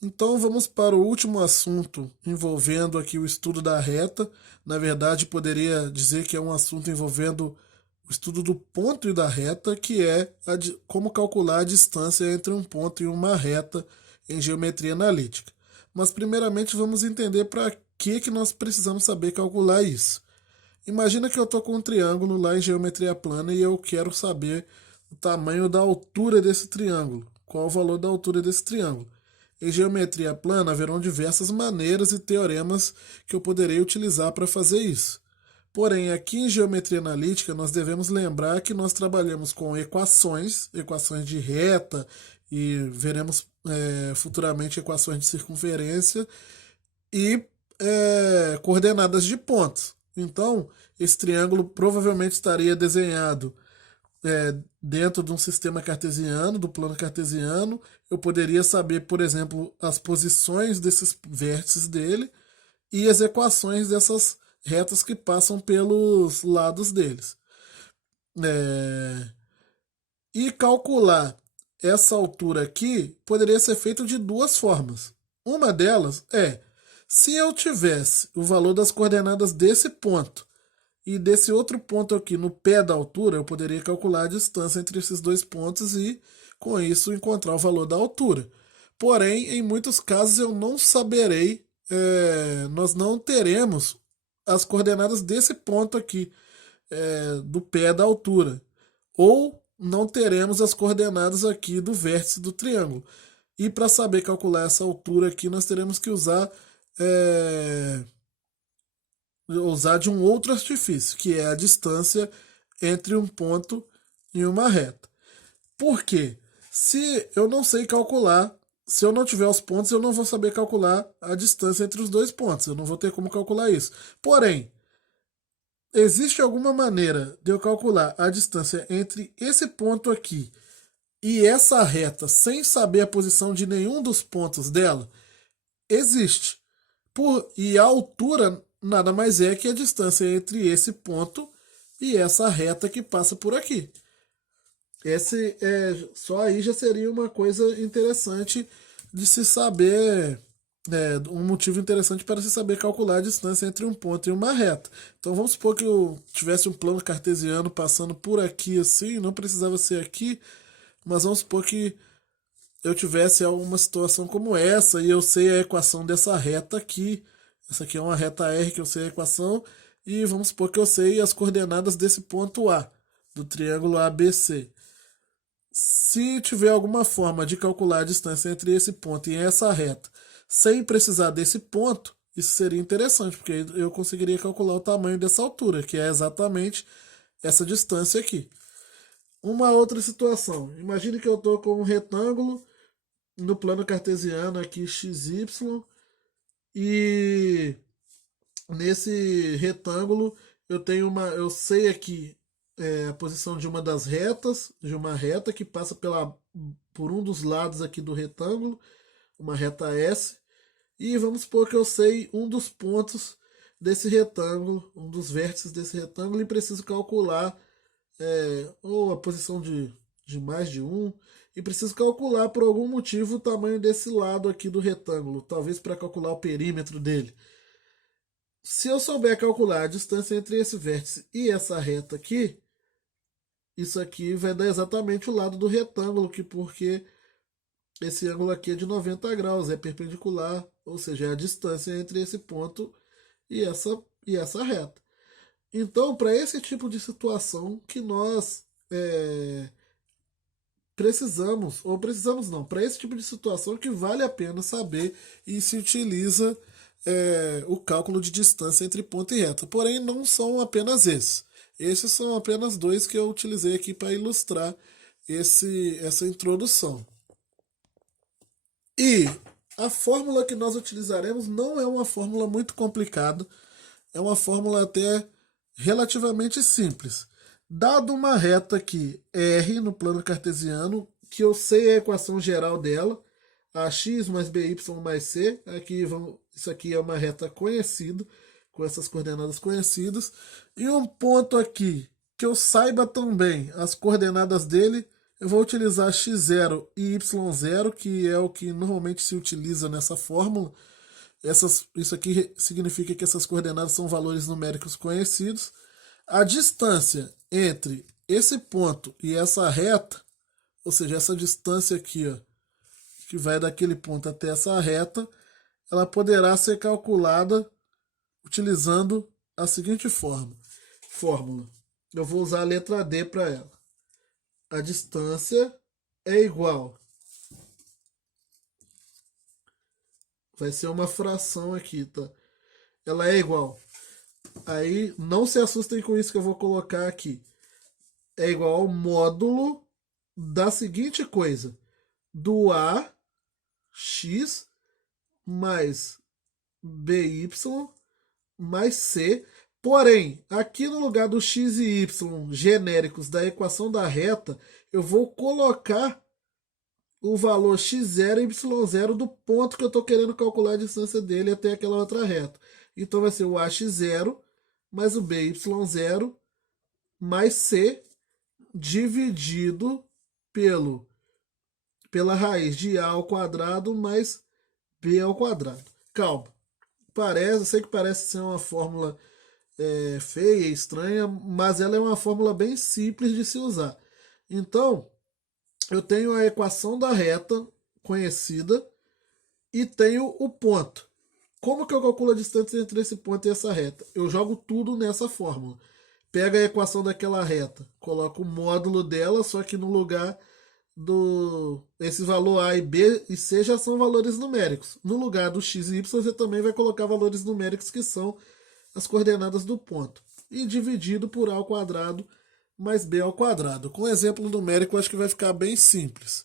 Então vamos para o último assunto envolvendo aqui o estudo da reta. Na verdade, poderia dizer que é um assunto envolvendo o estudo do ponto e da reta, que é como calcular a distância entre um ponto e uma reta em geometria analítica. Mas primeiramente vamos entender para que nós precisamos saber calcular isso. Imagina que eu estou com um triângulo lá em geometria plana e eu quero saber o tamanho da altura desse triângulo. Qual o valor da altura desse triângulo? Em geometria plana haverão diversas maneiras e teoremas que eu poderei utilizar para fazer isso. Porém, aqui em geometria analítica, nós devemos lembrar que nós trabalhamos com equações, equações de reta, e veremos futuramente equações de circunferência e coordenadas de pontos. Então, esse triângulo provavelmente estaria desenhado dentro de um sistema cartesiano, do plano cartesiano. Eu poderia saber, por exemplo, as posições desses vértices dele e as equações dessas retas que passam pelos lados deles. É, E calcular essa altura aqui poderia ser feito de duas formas. Uma delas é, se eu tivesse o valor das coordenadas desse ponto e desse outro ponto aqui no pé da altura, eu poderia calcular a distância entre esses dois pontos e, com isso, encontrar o valor da altura. Porém, em muitos casos eu não saberei, nós não teremos as coordenadas desse ponto aqui, do pé da altura. Ou não teremos as coordenadas aqui do vértice do triângulo. E para saber calcular essa altura aqui, nós teremos que é, usar de um outro artifício, que é a distância entre um ponto e uma reta. Por quê? Se eu não sei calcular, se eu não tiver os pontos, eu não vou saber calcular a distância entre os dois pontos. Eu não vou ter como calcular isso. Porém, existe alguma maneira de eu calcular a distância entre esse ponto aqui e essa reta sem saber a posição de nenhum dos pontos dela? Existe. E a altura nada mais é que a distância entre esse ponto e essa reta que passa por aqui. Só aí já seria uma coisa interessante de se saber, um motivo interessante para se saber calcular a distância entre um ponto e uma reta. Então vamos supor que eu tivesse um plano cartesiano passando por aqui assim, não precisava ser aqui, mas vamos supor que eu tivesse alguma situação como essa e eu sei a equação dessa reta aqui. Essa aqui é uma reta R que eu sei a equação, e vamos supor que eu sei as coordenadas desse ponto A, do triângulo ABC. Se tiver alguma forma de calcular a distância entre esse ponto e essa reta, sem precisar desse ponto, isso seria interessante, porque eu conseguiria calcular o tamanho dessa altura, que é exatamente essa distância aqui. Uma outra situação, imagine que eu estou com um retângulo no plano cartesiano aqui XY, e nesse retângulo eu sei aqui a posição de uma das retas, de uma reta que passa por um dos lados aqui do retângulo, uma reta S, e vamos supor que eu sei um dos pontos desse retângulo, um dos vértices desse retângulo, e preciso calcular ou a posição de mais de um, e preciso calcular por algum motivo o tamanho desse lado aqui do retângulo, talvez para calcular o perímetro dele. Se eu souber calcular a distância entre esse vértice e essa reta aqui, isso aqui vai dar exatamente o lado do retângulo, porque esse ângulo aqui é de 90 graus, é perpendicular, ou seja, é a distância entre esse ponto e essa reta. Então, para esse tipo de situação que nós precisamos, ou precisamos não, para esse tipo de situação que vale a pena saber e se utiliza o cálculo de distância entre ponto e reta. Porém, não são apenas esses. Esses são apenas dois que eu utilizei aqui para ilustrar essa introdução. E a fórmula que nós utilizaremos não é uma fórmula muito complicada, é uma fórmula até relativamente simples. Dado uma reta aqui, R, no plano cartesiano, que eu sei a equação geral dela, ax mais by mais c, isso aqui é uma reta conhecida, com essas coordenadas conhecidas, e um ponto aqui, que eu saiba também as coordenadas dele, Eu vou utilizar x0 e y0, que é o que normalmente se utiliza nessa fórmula. Isso aqui significa que essas coordenadas são valores numéricos conhecidos. A distância entre esse ponto e essa reta, ou seja, essa distância aqui, ó, que vai daquele ponto até essa reta, ela poderá ser calculada utilizando a seguinte fórmula. Eu vou usar a letra D para ela. A distância é igual. Vai ser uma fração aqui, tá? Ela é igual. Aí não se assustem com isso que eu vou colocar aqui. É igual ao módulo da seguinte coisa: do AX mais BY mais C. Porém, aqui no lugar do x e y genéricos da equação da reta, eu vou colocar o valor x0 e y0 do ponto que eu estou querendo calcular a distância dele até aquela outra reta. Então vai ser o AX0 mais o BY0 mais C dividido pela raiz de A ao quadrado mais B ao quadrado. Calma. Eu sei que parece ser uma fórmula feia, estranha, mas ela é uma fórmula bem simples de se usar. Então, eu tenho a equação da reta conhecida e tenho o ponto. Como que eu calculo a distância entre esse ponto e essa reta? Eu jogo tudo nessa fórmula. Pega a equação daquela reta, coloco o módulo dela, só que no lugar esse valor A e B e C já são valores numéricos. No lugar do x e y, você também vai colocar valores numéricos que são as coordenadas do ponto. E dividido por A ao quadrado mais B ao quadrado. Com exemplo numérico, acho que vai ficar bem simples.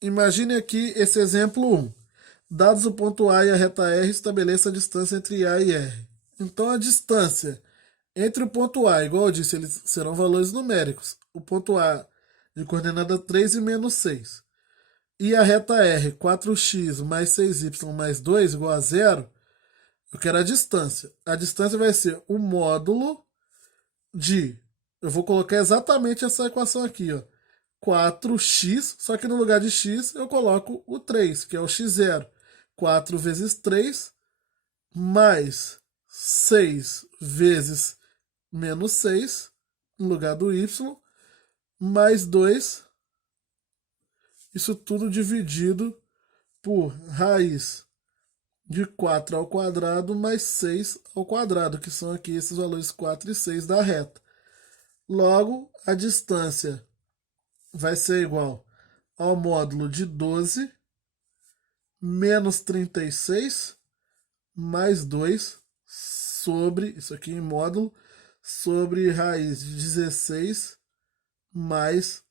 Imagine aqui esse exemplo 1. Dados o ponto A e a reta R, estabeleça a distância entre A e R. Então, a distância entre o ponto A, igual eu disse, eles serão valores numéricos. O ponto A de coordenada 3 e menos 6. E a reta R, 4x mais 6y mais 2 igual a 0, eu quero a distância. A distância vai ser o módulo de... Eu vou colocar exatamente essa equação aqui, ó. 4x, só que no lugar de x eu coloco o 3, que é o x0. 4 vezes 3 mais 6 vezes menos 6, no lugar do y, mais 2, isso tudo dividido por raiz de 4 ao quadrado mais 6 ao quadrado, que são aqui esses valores 4 e 6 da reta. Logo, a distância vai ser igual ao módulo de 12 menos 36 mais 2 sobre, isso aqui em módulo, sobre raiz de 16 mais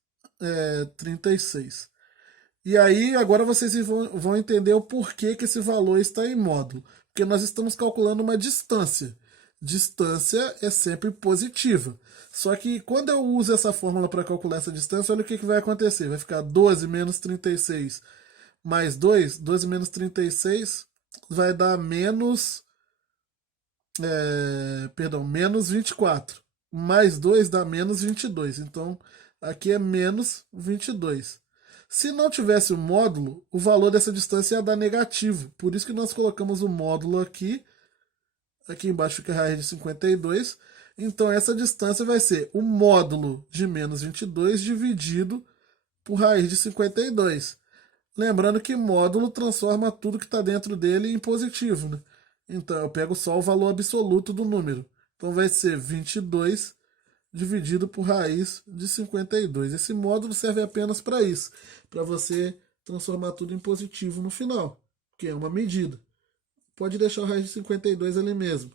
36. E aí, agora vocês vão entender o porquê que esse valor está em módulo. Porque nós estamos calculando uma distância. Distância é sempre positiva. Só que quando eu uso essa fórmula para calcular essa distância, olha o que vai acontecer. Vai ficar 12 menos 36 mais 2. 12 menos 36 vai dar menos... menos 24. Mais 2 dá menos 22. Então, aqui é menos 22. Se não tivesse o módulo, o valor dessa distância ia dar negativo. Por isso que nós colocamos o módulo aqui. Aqui embaixo fica a raiz de 52. Então, essa distância vai ser o módulo de menos 22 dividido por raiz de 52. Lembrando que módulo transforma tudo que está dentro dele em positivo, né? Então, eu pego só o valor absoluto do número. Então, vai ser 22 dividido por raiz de 52. Esse módulo serve apenas para isso, para você transformar tudo em positivo no final, que é uma medida. Pode deixar o raiz de 52 ali mesmo.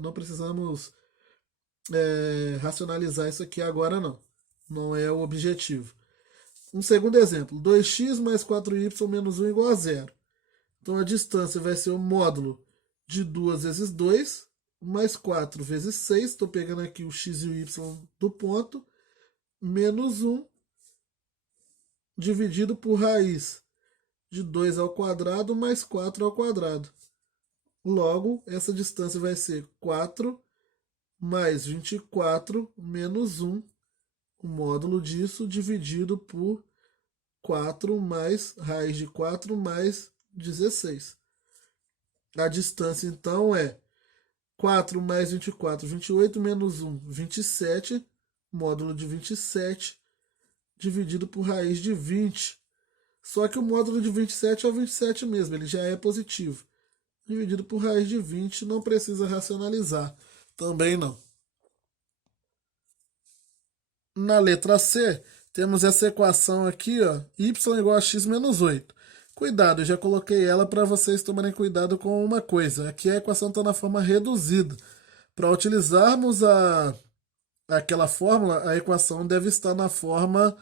Não precisamos racionalizar isso aqui agora, não. Não é o objetivo. Um segundo exemplo, 2x mais 4y menos 1 igual a 0. Então a distância vai ser o módulo de 2 vezes 2, mais 4 vezes 6, estou pegando aqui o x e o y do ponto, menos 1, dividido por raiz de 2 ao quadrado mais 4 ao quadrado. Logo, essa distância vai ser 4 mais 24 menos 1 o módulo disso dividido por 4 mais raiz de 4 mais 16. A distância, então, é 4 mais 24, 28 menos 1, 27, módulo de 27, dividido por raiz de 20. Só que o módulo de 27 é o 27 mesmo, ele já é positivo. Dividido por raiz de 20, não precisa racionalizar. Também não. Na letra C, temos essa equação aqui, ó, y igual a x menos 8. Cuidado, eu já coloquei ela para vocês tomarem cuidado com uma coisa. Aqui a equação está na forma reduzida. Para utilizarmos aquela fórmula, a equação deve estar na forma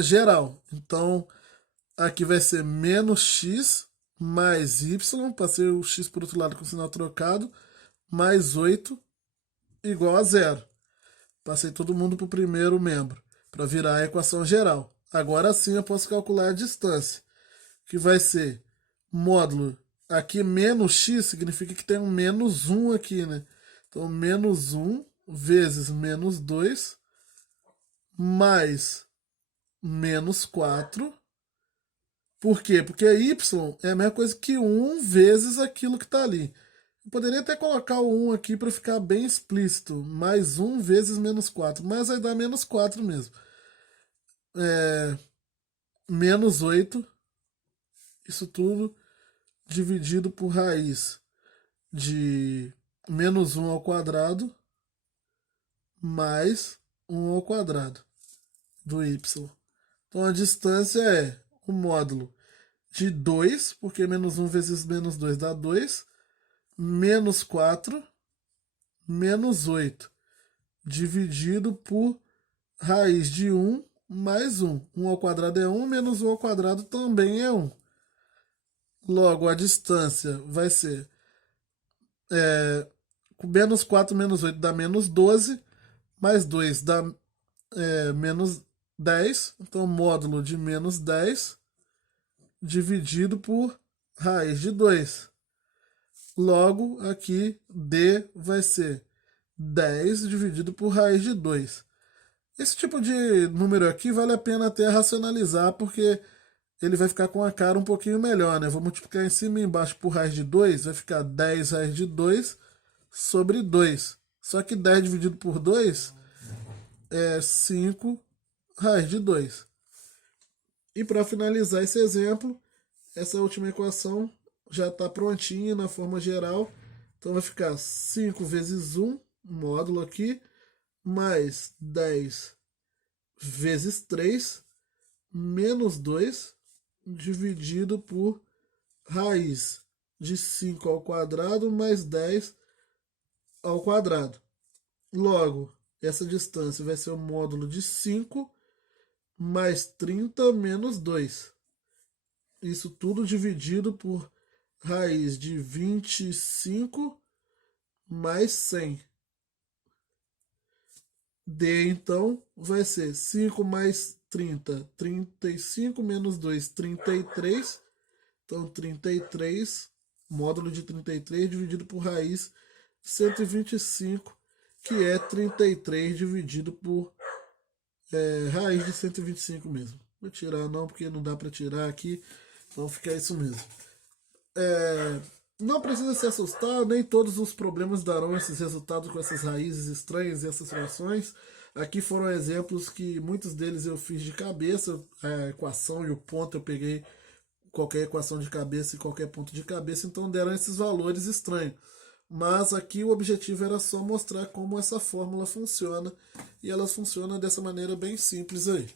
geral. Então, aqui vai ser menos x mais y, passei o x por outro lado com o sinal trocado, mais 8 igual a zero. Passei todo mundo para o primeiro membro, para virar a equação geral. Agora sim eu posso calcular a distância, que vai ser módulo. Aqui menos x significa que tem um menos 1 aqui, né? Então, menos 1 vezes menos 2 mais menos 4. Por quê? Porque y é a mesma coisa que 1 vezes aquilo que está ali. Eu poderia até colocar o 1 aqui para ficar bem explícito. Mais 1 vezes menos 4. Mas vai dar menos 4 mesmo. Menos 8. Isso tudo dividido por raiz de menos 1 ao quadrado mais 1 ao quadrado do y. Então a distância é o módulo de 2, porque menos 1 vezes menos 2 dá 2, menos 4, menos 8, dividido por raiz de 1 mais 1. 1 ao quadrado é 1, menos 1 ao quadrado também é 1. Logo, a distância vai ser menos 4 menos 8 dá menos 12, mais 2 dá menos 10. Então, módulo de menos 10 dividido por raiz de 2. Logo, aqui D vai ser 10 dividido por raiz de 2. Esse tipo de número aqui vale a pena até racionalizar, porque ele vai ficar com a cara um pouquinho melhor, né? Vou multiplicar em cima e embaixo por raiz de 2, vai ficar 10 raiz de 2 sobre 2. Só que 10 dividido por 2 é 5 raiz de 2. E para finalizar esse exemplo, essa última equação já está prontinha na forma geral. Então vai ficar 5 vezes 1, módulo aqui, mais 10 vezes 3, menos 2, dividido por raiz de 5 ao quadrado mais 10 ao quadrado. Logo, essa distância vai ser o módulo de 5 mais 30 menos 2. Isso tudo dividido por raiz de 25 mais 100. D, então, vai ser 5 mais 30, 35 menos 2, 33. Então, 33, módulo de 33 dividido por raiz de 125, que é 33 dividido por raiz de 125 mesmo. Vou tirar não, porque não dá para tirar aqui, então fica isso mesmo. Não precisa se assustar, nem todos os problemas darão esses resultados com essas raízes estranhas e essas frações. Aqui foram exemplos que muitos deles eu fiz de cabeça, a equação e o ponto eu peguei qualquer equação de cabeça e qualquer ponto de cabeça, então deram esses valores estranhos. Mas aqui o objetivo era só mostrar como essa fórmula funciona, e ela funciona dessa maneira bem simples aí.